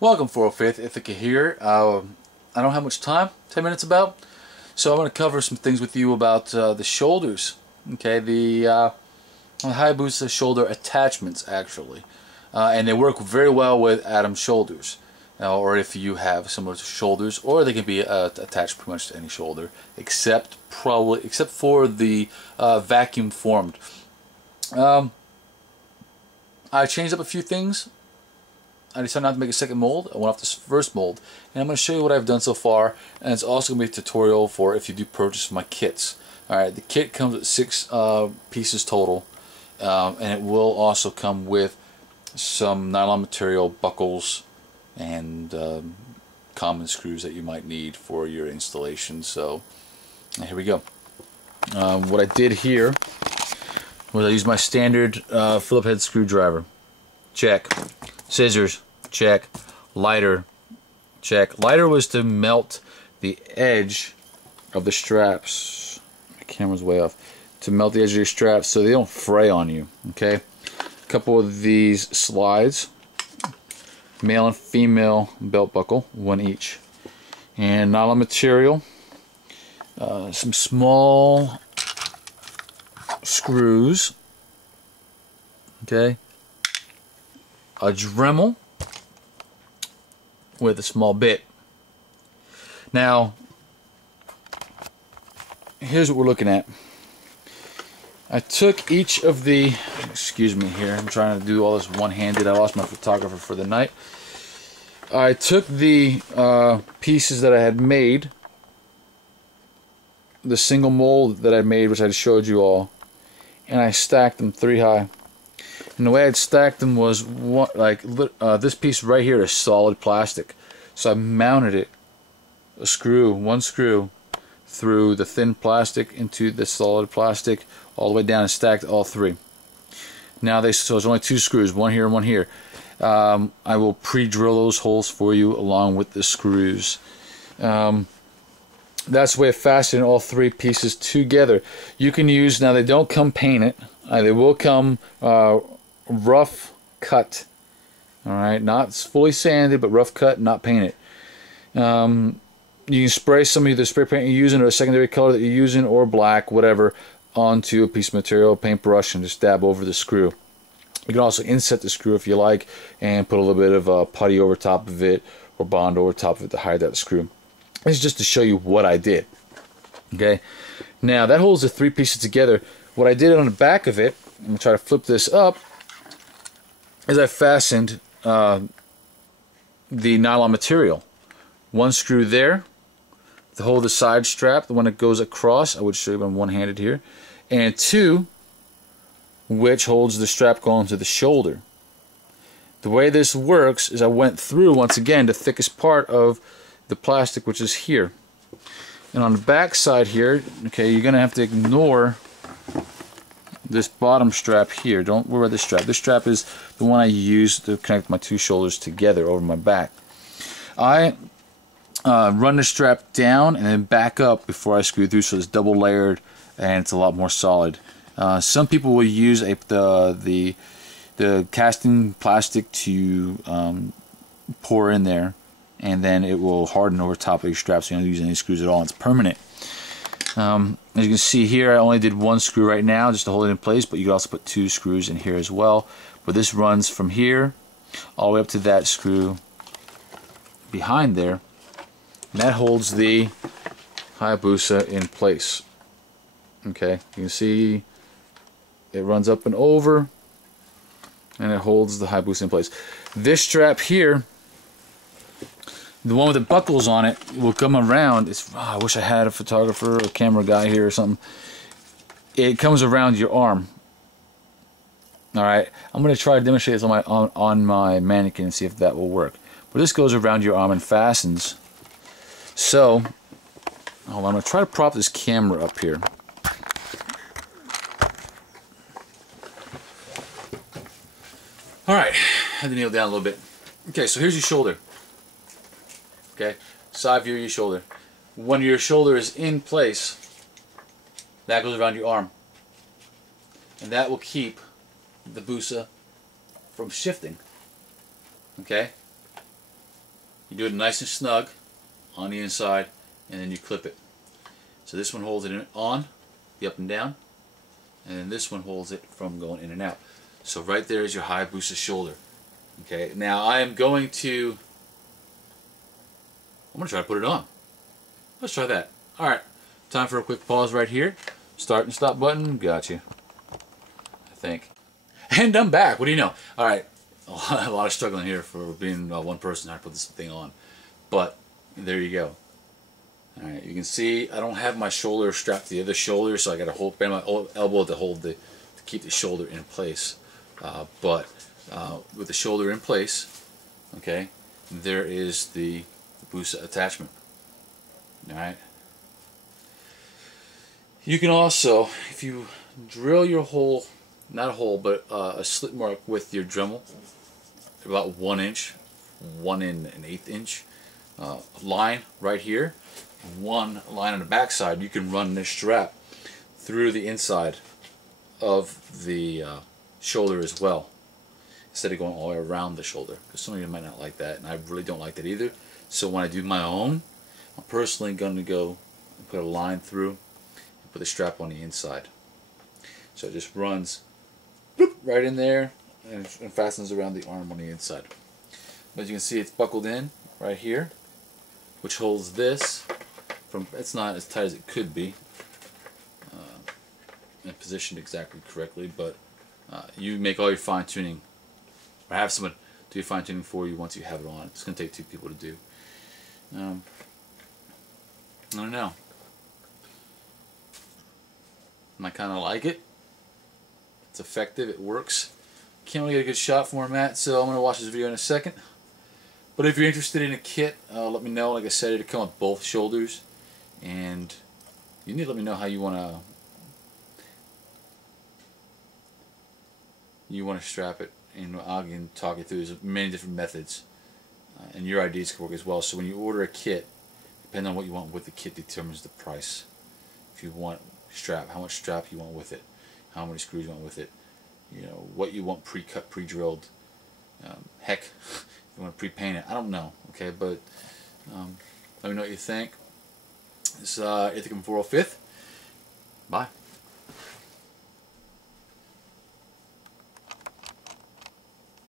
Welcome 405th, Ithaca here. I don't have much time, 10 minutes about, so I'm going to cover some things with you about the shoulders. Okay, the Hayabusa shoulder attachments actually, and they work very well with Adam's shoulders, or if you have similar shoulders, or they can be attached pretty much to any shoulder, except for the vacuum formed. I changed up a few things. I decided not to make a second mold. I went off this first mold, and I'm going to show you what I've done so far, and it's also going to be a tutorial for if you do purchase my kits. Alright, the kit comes with 6 pieces total, and it will also come with some nylon material, buckles, and common screws that you might need for your installation. So here we go. What I did here was I used my standard Phillips head screwdriver. Check. Scissors, check. Lighter, check. Lighter was to melt the edge of the straps. My camera's way off. To melt the edge of your straps so they don't fray on you. Okay. A couple of these slides. Male and female belt buckle, one each. And nylon material. Some small screws. Okay. A Dremel with a small bit. Now, here's what we're looking at. I took each of the, excuse me here, I'm trying to do all this one-handed. I lost my photographer for the night. I took the pieces that I had made, the single mold that I made, which I showed you all, and I stacked them 3 high. And the way I'd stacked them was this piece right here is solid plastic. So I mounted it, one screw, through the thin plastic into the solid plastic, all the way down, and stacked all 3. Now so there's only 2 screws, one here and one here. I will pre-drill those holes for you along with the screws. That's the way of fastening all 3 pieces together. You can use, now they don't come painted. They will come rough cut. Alright, not fully sanded, but rough cut, not painted. You can spray some of the spray paint you're using, or a secondary color that you're using, or black, whatever, onto a piece of material, paintbrush, and just dab over the screw. You can also inset the screw if you like, and put a little bit of putty over top of it, or bond over top of it to hide that screw. This is just to show you what I did. Okay, now that holds the 3 pieces together. What I did on the back of it, I'm going to try to flip this up, is I fastened the nylon material. 1 screw there to hold the side strap, the one that goes across. I would show you on one-handed here. And 2, which holds the strap going to the shoulder. The way this works is I went through, once again, the thickest part of the plastic, which is here. And on the back side here, okay, you're going to have to ignore this bottom strap here. Don't worry about this strap. This strap is the one I use to connect my 2 shoulders together over my back. I run the strap down and then back up before I screw through, so it's double layered and it's a lot more solid. Some people will use the casting plastic to pour in there, and then it will harden over top of your strap, so you don't use any screws at all. It's permanent. As you can see here, I only did 1 screw right now just to hold it in place, but you can also put 2 screws in here as well. But this runs from here all the way up to that screw behind there, and that holds the Hayabusa in place. Okay, you can see it runs up and over, and it holds the Hayabusa in place. This strap here, the one with the buckles on it, will come around. I wish I had a photographer or a camera guy here or something. It comes around your arm. Alright, I'm going to try to demonstrate this on my mannequin and see if that will work. But this goes around your arm and fastens. So, hold on, I'm going to try to prop this camera up here. Alright, I had to kneel down a little bit. Okay, so here's your shoulder. Okay, side view of your shoulder. When your shoulder is in place, that goes around your arm. And that will keep the Busa from shifting. Okay? You do it nice and snug on the inside, and then you clip it. So this one holds it on, the up and down, and then this one holds it from going in and out. So right there is your high Busa shoulder. Okay, now I'm going to try to put it on. Let's try that. Alright, time for a quick pause right here. Start and stop button, got you. I think. And I'm back, what do you know? Alright, a lot of struggling here for being one person trying to put this thing on. But, there you go. Alright, you can see I don't have my shoulder strapped to the other shoulder, so I got to bend my elbow to keep the shoulder in place. But with the shoulder in place, okay, there is the Busa attachment. Alright. You can also, if you drill your hole, not a hole, but a slit mark with your Dremel, about 1 inch, 1 1/8 inch line right here, one line on the back side, you can run this strap through the inside of the shoulder as well, instead of going all the way around the shoulder, because some of you might not like that, and I really don't like that either. So when I do my own, I'm personally going to go and put a line through and put the strap on the inside. So it just runs right in there and fastens around the arm on the inside. But as you can see, it's buckled in right here, which holds this from, it's not as tight as it could be and positioned exactly correctly, but you make all your fine tuning, or have someone do your fine tuning for you once you have it on. It's going to take 2 people to do. I don't know. I kind of like it. It's effective. It works. Can't really get a good shot format, so I'm going to watch this video in a second. But if you're interested in a kit, let me know. Like I said, it'll come with both shoulders, and you need to let me know how you want to strap it, and I can talk you through. There's many different methods, and your ideas can work as well. So when you order a kit, depending on what you want with the kit determines the price. If you want strap, how much strap you want with it, how many screws you want with it, you know, what you want pre-cut, pre-drilled, heck, if you want to pre-paint it, I don't know, okay, but let me know what you think. It's Ithaca 405th. Bye.